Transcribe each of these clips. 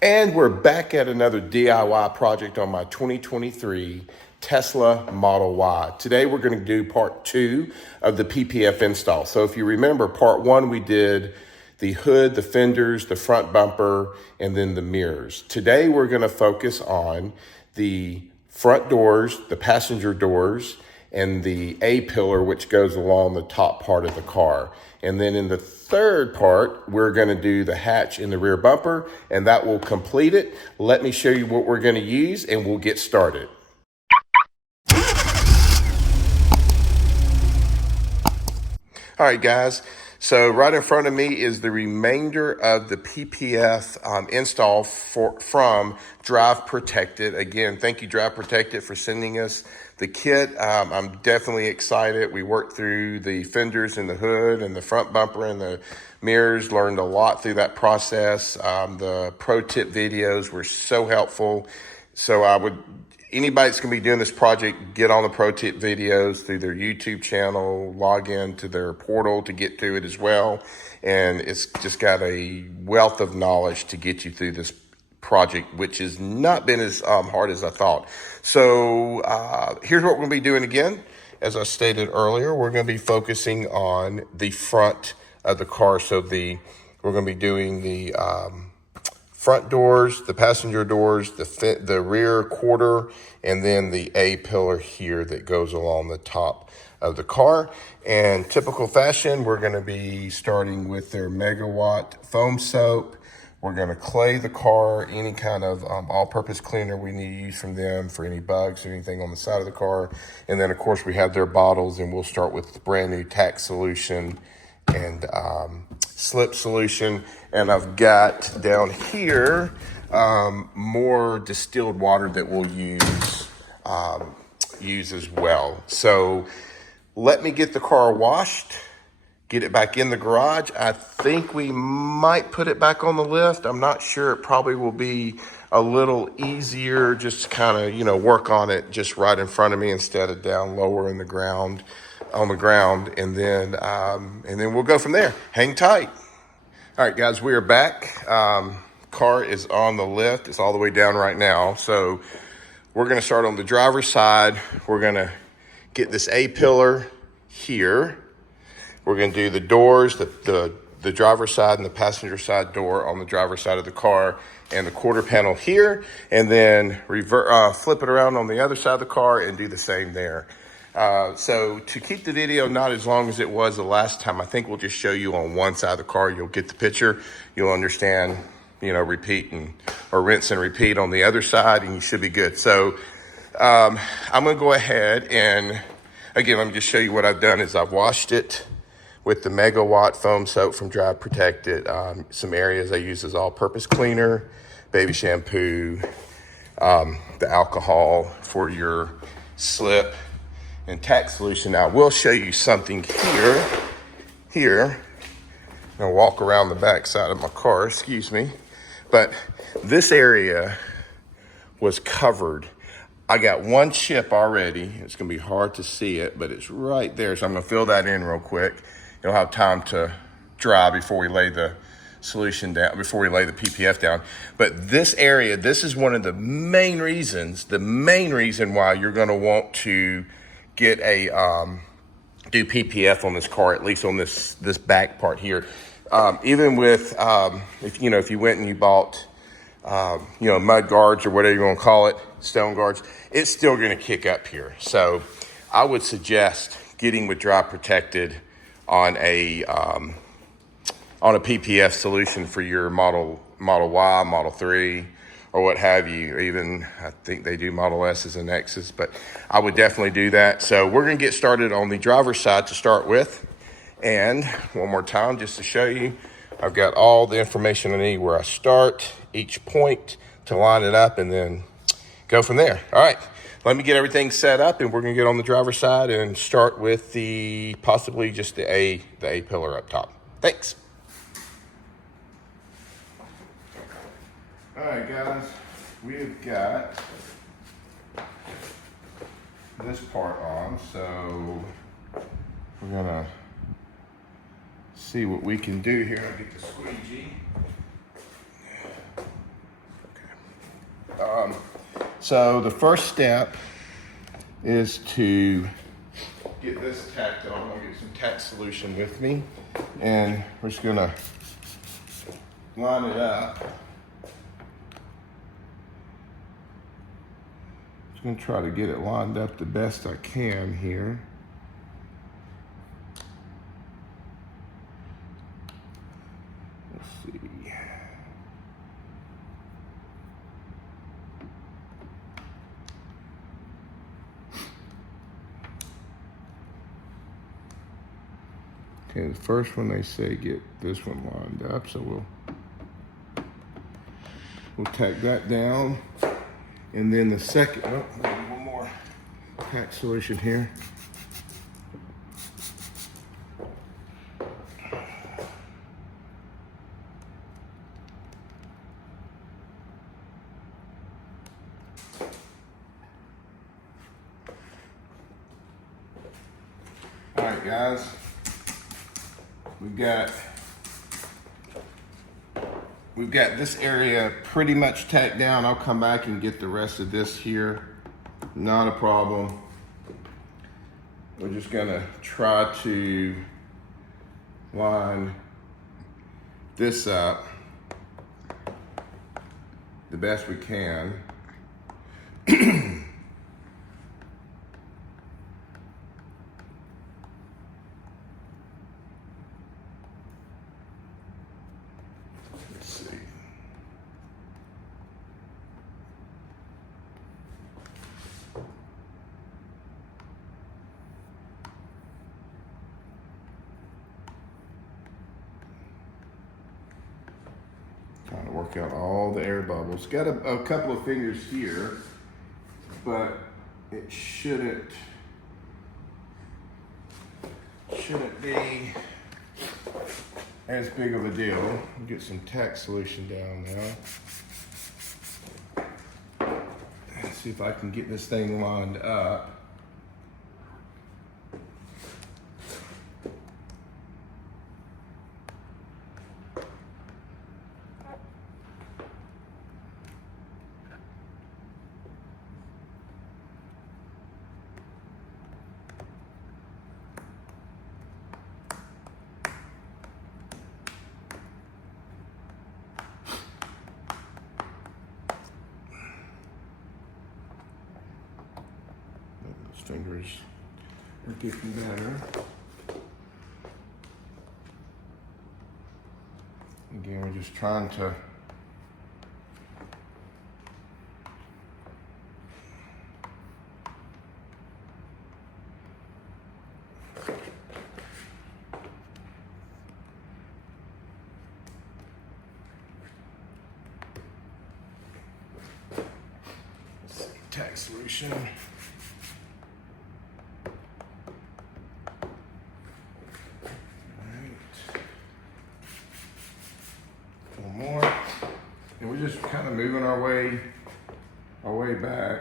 And we're back at another DIY project on my 2023 Tesla Model Y. Today we're going to do part 2 of the PPF install. So if you remember, part 1 we did the hood, the fenders, the front bumper, and then the mirrors. Today we're going to focus on the front doors, the passenger doors, and the A-pillar, which goes along the top part of the car. And then in the third part, we're going to do the hatch in the rear bumper, and that will complete it. Let me show you what we're going to use, and we'll get started. All right, guys. So right in front of me is the remainder of the PPF install from Drive Protected. Again, thank you, Drive Protected, for sending us the kit. I'm definitely excited. We worked through the fenders and the hood and the front bumper and the mirrors, learned a lot through that process. The pro tip videos were so helpful. So anybody that's going to be doing this project, get on the pro tip videos through their YouTube channel, log in to their portal to get to it as well. And it's just got a wealth of knowledge to get you through this project, which has not been as hard as I thought. So here's what we're going to be doing again. As I stated earlier, we're going to be focusing on the front of the car. So we're going to be doing the front doors, the passenger doors, the rear quarter, and then the A-pillar here that goes along the top of the car. And typical fashion, we're going to be starting with their megawatt foam soap. We're going to clay the car, any kind of all-purpose cleaner we need to use from them for any bugs or anything on the side of the car. And then, of course, we have their bottles, and we'll start with the brand new tack solution and slip solution. And I've got down here more distilled water that we'll use as well. So let me get the car washed, get it back in the garage. I think we might put it back on the lift. I'm not sure. It probably will be a little easier just to kind of, work on it just right in front of me instead of down lower in the ground, on the ground. And then we'll go from there. Hang tight. All right, guys, we are back. Car is on the lift. It's all the way down right now. So we're going to start on the driver's side. We're going to get this A-pillar here. We're going to do the doors, the driver's side and the passenger side door on the driver's side of the car, and the quarter panel here, and then flip it around on the other side of the car and do the same there. So to keep the video not as long as it was the last time, I think we'll just show you on one side of the car. You'll get the picture. You'll understand, rinse and repeat on the other side, and you should be good. So I'm going to go ahead and, again, let me just show you what I've done is I've washed it with the megawatt foam soap from Drive Protected. Some areas I use as all-purpose cleaner, baby shampoo, the alcohol for your slip, and tack solution. Now, we'll show you something here. I'm gonna walk around the back side of my car, excuse me. But this area was covered. I got one chip already. It's gonna be hard to see it, but it's right there. So I'm gonna fill that in real quick. You'll have time to dry before we lay the solution down, before we lay the PPF down. But this area, this is one of the main reason why you're gonna want to get do PPF on this car, at least on this back part here. Even with, if you went and you bought, mud guards or whatever you want to call it, stone guards, it's still going to kick up here. So I would suggest getting with Drive Protected on a PPF solution for your Model Y, Model 3, or what have you. Even I think they do Model S's and X's, but I would definitely do that. So we're going to get started on the driver's side to start with. And one more time, just to show you, I've got all the information I need where I start, each point to line it up, and then go from there. All right, let me get everything set up, and we're going to get on the driver's side and start with possibly just the A-pillar up top. Thanks. All right, guys, we've got this part on, so we're gonna see what we can do here. I'll get the squeegee. So the first step is to get this tacked on. I'm gonna get some tack solution with me, and we're just gonna line it up. Just gonna try to get it lined up the best I can here. Let's see. Okay, the first one they say get this one lined up, so we'll tack that down. And then the second, one more tack solution here. All right, guys, we've got this area pretty much tacked down. I'll come back and get the rest of this here. Not a problem. We're just gonna try to line this up the best we can. Let's see. Trying to work out all the air bubbles. Got a couple of fingers here, but it shouldn't be as big of a deal. Get some tack solution down now. Let's see if I can get this thing lined up. Fingers are getting better. Again, we're just trying to tack solution. More, and we're just kind of moving our way back.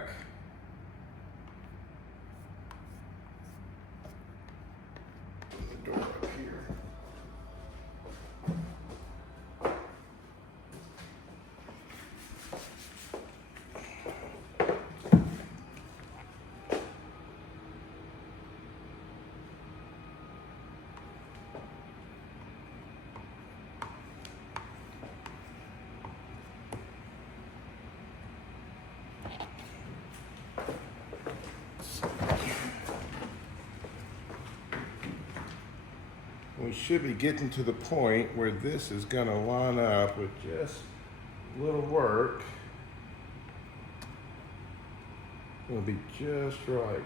Put the door up here. We should be getting to the point where this is going to line up with just a little work. It'll be just right.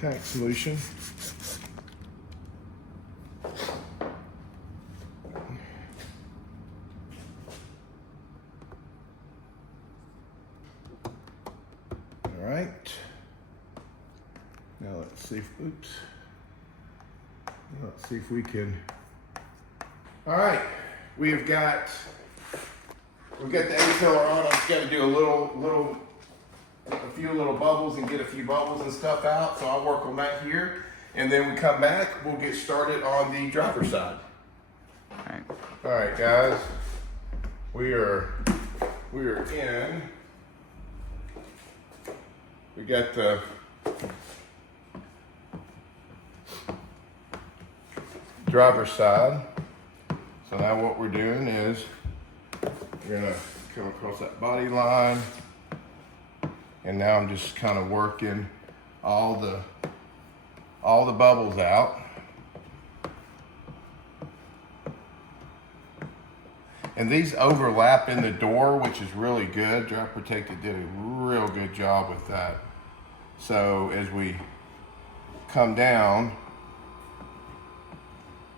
Tack solution. oops. Let's see if we can. All right, we've got the A-pillar on. I've just got to do a few little bubbles and get a few bubbles and stuff out. So I'll work on that here. And then we come back, we'll get started on the driver's side. All right, guys, we are in. We got the driver's side. So now what we're doing is we're gonna come across that body line, and now I'm just kind of working all the bubbles out. And these overlap in the door, which is really good. Drive Protected did a real good job with that. So as we come down,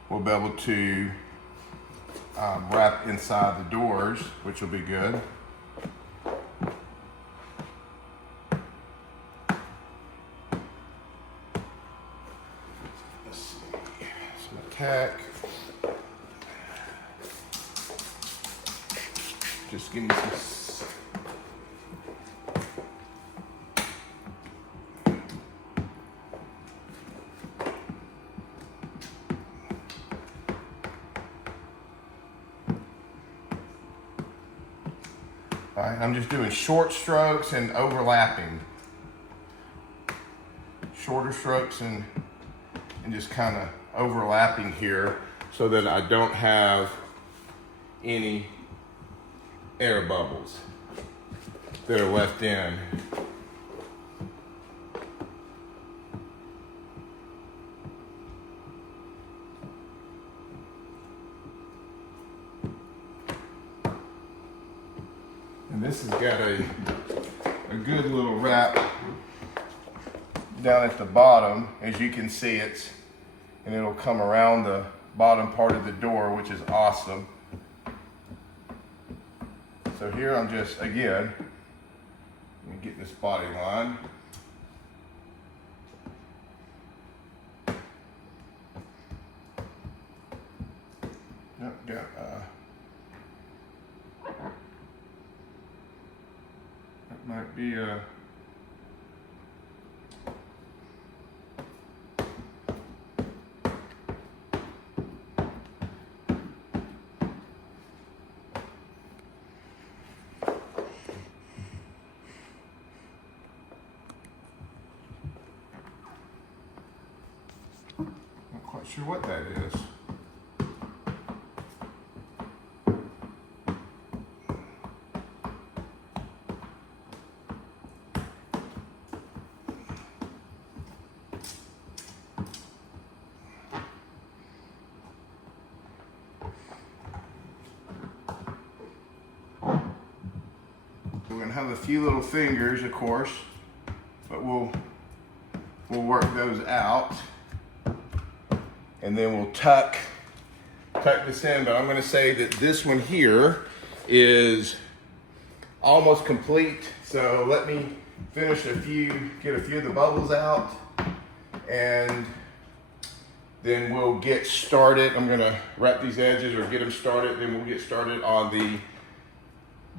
we'll be able to wrap inside the doors, which will be good. Let's see, some tack. Just give me some. All right, I'm just doing short strokes and overlapping. Shorter strokes and just kind of overlapping here so that I don't have any air bubbles that are left in. And this has got a good little wrap down at the bottom. As you can see, and it'll come around the bottom part of the door, which is awesome. So here I'm just, again, let me get this body line. Yep, got, that might be a, not quite sure what that is. We're gonna have a few little fingers, of course, but we'll work those out, and then we'll tuck this in. But I'm gonna say that this one here is almost complete. So let me get a few of the bubbles out, and then we'll get started. I'm gonna wrap these edges or get them started, then we'll get started on the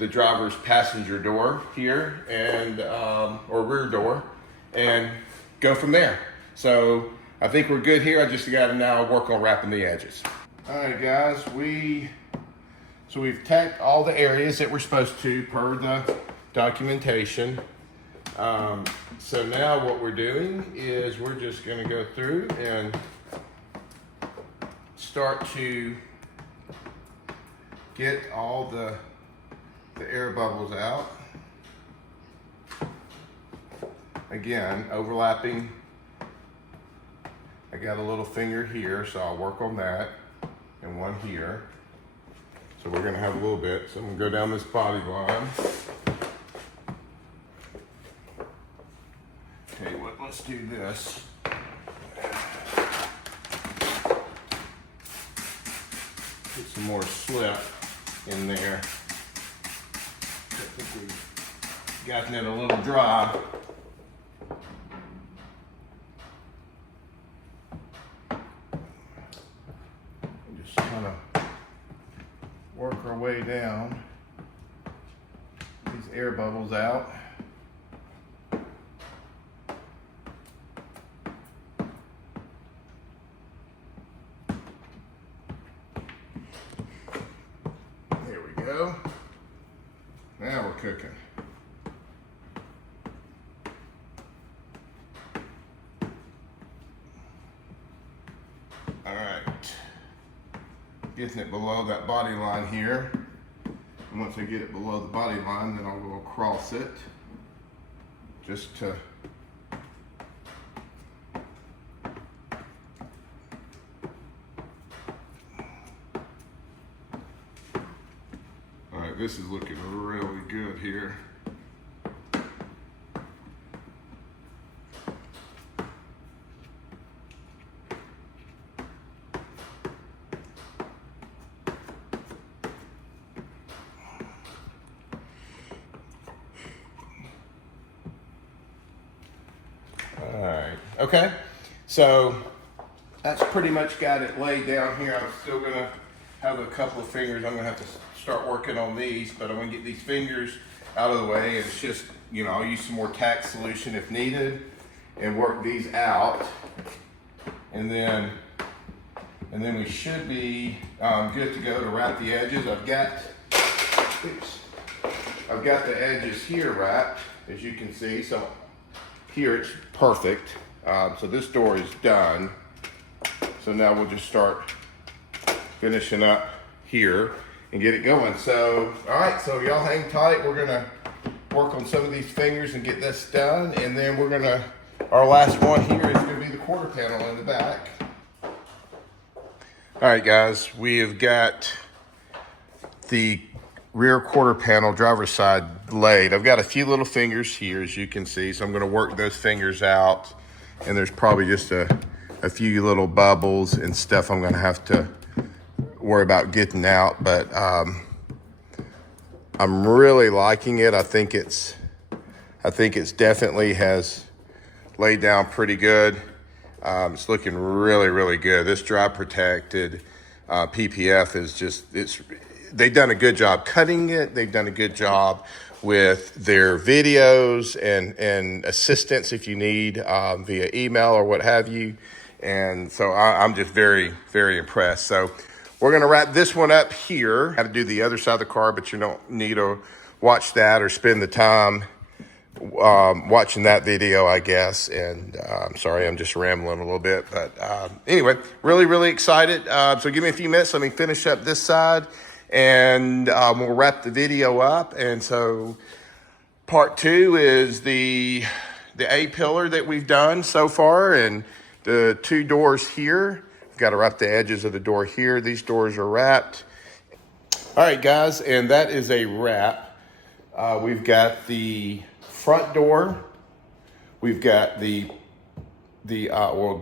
driver's passenger door here, and or rear door, and go from there. So I think we're good here. I just got to now work on wrapping the edges. All right, guys, we've tacked all the areas that we're supposed to per the documentation. So now what we're doing is we're just going to go through and start to get all the air bubbles out. Again, overlapping. I got a little finger here, so I'll work on that, and one here. So we're gonna have a little bit. So I'm gonna go down this body line. Okay, let's do this. Get some more slip in there. I think we've gotten it a little dry. kind of work our way down these air bubbles out. There we go. Now we're cooking. All right. Getting it below that body line here. And once I get it below the body line, then I'll go across it just to all right, this is looking really good here. All right, okay, so that's pretty much got it laid down here. I'm still gonna have a couple of fingers. I'm gonna have to start working on these, but I'm gonna get these fingers out of the way. And it's just, you know, I'll use some more tack solution if needed and work these out. And then we should be good to go to wrap the edges. I've got the edges here wrapped, as you can see. So here it's perfect. So this door is done. So now we'll just start finishing up here and get it going. So, all right, so y'all hang tight. We're gonna work on some of these fingers and get this done. And then our last one here is gonna be the quarter panel in the back. All right, guys, we have got the rear quarter panel driver's side laid. I've got a few little fingers here, as you can see, so I'm going to work those fingers out, and there's probably just a few little bubbles and stuff I'm going to have to worry about getting out, but I'm really liking it. I think it's definitely has laid down pretty good. It's looking really, really good. This drive protected PPF is just, they've done a good job cutting it. They've done a good job with their videos and assistance if you need via email or what have you. And so I'm just very, very impressed. So we're going to wrap this one up here. How to do the other side of the car, but you don't need to watch that or spend the time watching that video, I guess. And I'm sorry, I'm just rambling a little bit. But anyway, really, really excited. So give me a few minutes. Let me finish up this side, and we'll wrap the video up. And so part two is the A-pillar that we've done so far, and the two doors here. We've got to wrap the edges of the door here. These doors are wrapped. All right, guys, and that is a wrap. We've got the front door. We've got the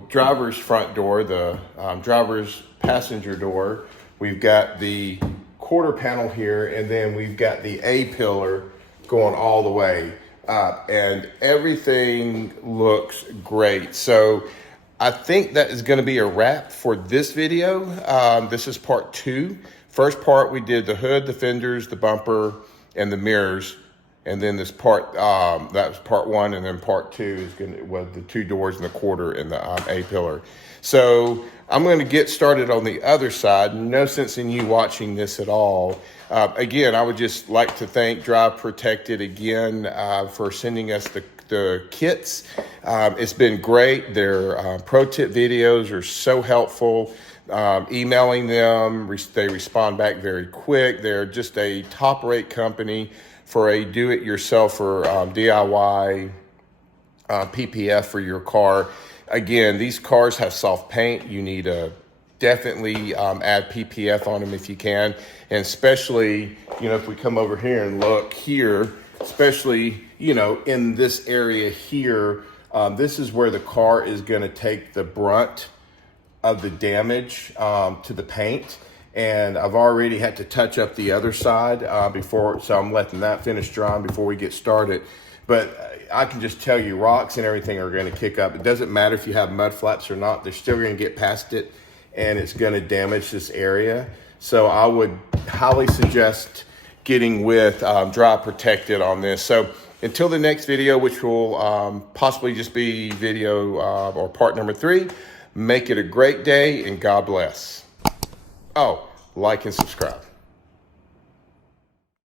driver's front door, the driver's passenger door. We've got the quarter panel here, and then we've got the A-pillar going all the way up, and everything looks great. So I think that is going to be a wrap for this video. This is part two. First part, we did the hood, the fenders, the bumper, and the mirrors. And then this part, that was part one, and then part two was the two doors and the quarter and the A-pillar. So I'm going to get started on the other side. No sense in you watching this at all. Again, I would just like to thank Drive Protected again for sending us the kits. It's been great. Their pro tip videos are so helpful. Emailing them, they respond back very quick. They're just a top-rate company for a do-it-yourself or DIY PPF for your car. Again, these cars have soft paint. You need to definitely add PPF on them if you can. And especially, if we come over here and look here, especially, in this area here, this is where the car is going to take the brunt of the damage to the paint. And I've already had to touch up the other side before, so I'm letting that finish drying before we get started. But I can just tell you, rocks and everything are going to kick up. It doesn't matter if you have mud flaps or not, they're still going to get past it. and it's going to damage this area. So I would highly suggest getting with Drive Protected on this. So until the next video, which will possibly just be video or part number 3, make it a great day and God bless. Oh, like and subscribe.